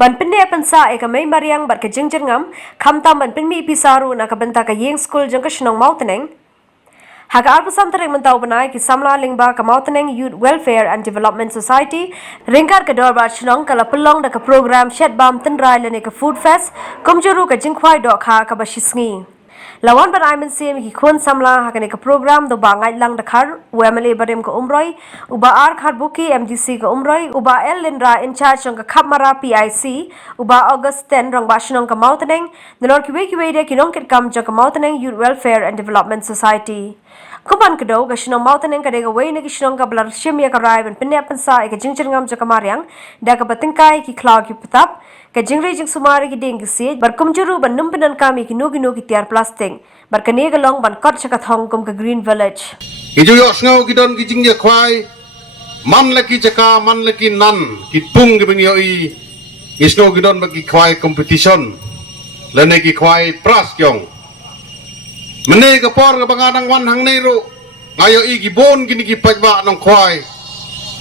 Ban pinne pensa ekamai mariang bar ke jengjengam khamtam ban pinmi pisaru na kabenta ka yeng skul jeng ka shnong mauteneng Haga arpasam tarik mentau benai ki samla lingba ka mauteneng Youth Welfare and Development Society ringkar ke dor bar shnong kala pelong da ka program shed bam tenrai lene ka food fest komjuru ka Khwai Dohkha ka bashisngi Lawan ban aimen sim ki khon samla hakane ka program do ba ngai lang dakhar UMLA barem ka umroi uba ar khar buki MDC ka umroi uba el lindra in charge ng ka khapmara PIC uba August 10 rong ba shnong ka mauteneng nalor ki we de kinong kit kam jong ka mauteneng Youth Welfare and Development Society Kuban kedo ka shnong mauteneng ka de ka we ne ki shnong ka blar shimya ka rai ban pinne pensa e ka jingchengam jong ka mariang da ka batingkai ki klau ki patap ka jingri jing sumari ki ding si bar kumjuru ban numpenan kami ki nugi tiar plastic bar kane galong ban kot chaka thong kum ka green village Ijo yo sngo ki don ki jing ye khwai man la ki chaka man la ki nan ki pung ki bing yo i isno ki don ba ki khwai competition la ne ki khwai pras kyong mene ka por ka bangadang wan hang nei ro ngayo i ki bon ki ni ki pajba nong khwai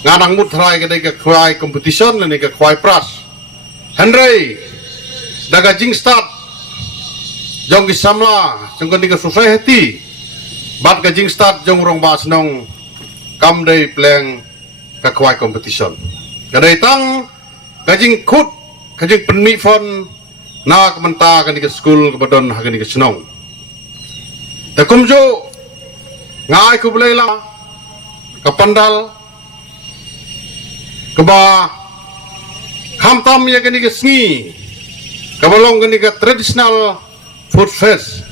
ngadang mutrai ka dai ka khwai competition la ne ka khwai pras Henry daga jing start jong ki samla jong kan ka society bat ka jing start jong rong bas nong kam dei pleng ka khwai competition ka dei tang ka jing khut ka jing penmi fon na ka menta ka ni ka skul ka badon ha ka ni ka snong ta kumjo ngai ku blai la ka pandal ka ba Khamtam ya gani ka sngi kabalong gani ka traditional food fest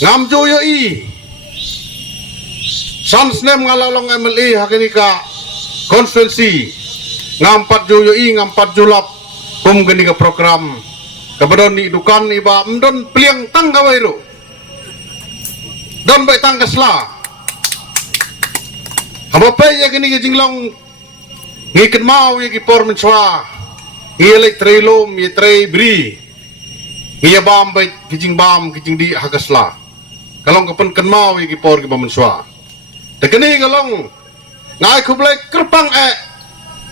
ngam jo yo i sans nem ngalalong MLA hakini ka constituency ngam pat jo yo i ngam pat julap kum gani ka program kabadon ni dukan iba mdon pliang tang kawairo don bai tang kasla habapai ya gani ka jinglong Ngikat mau ya ki por menchwa ngielek trelom ye tre bri ngia bam bai kijing bam kijing di hakasla kalong kapan kan mau ya ki por ki bam menchwa tekeni kalong ngai kublai kerpang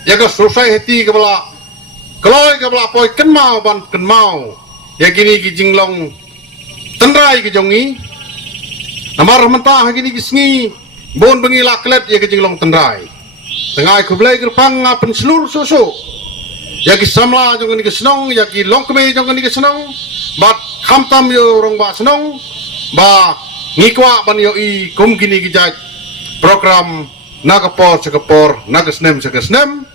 ya ka society ka bala kaloi ka bala poi kan mau ban kan mau ya kini kijing long tenrai ki jongi namar mentah kini kisngi bon bengi laklet ya kijing long tenrai Tengah aku belajar pang ngapen seluruh susu. Ya ki samla jangan ni kesenong, ya ki longkme jangan ni kesenong. Bat khamtam yo rong ba senong. Ba ngikwa ban yo I kum kini ki jaj program nakapor cakapor nakasnem cakasnem.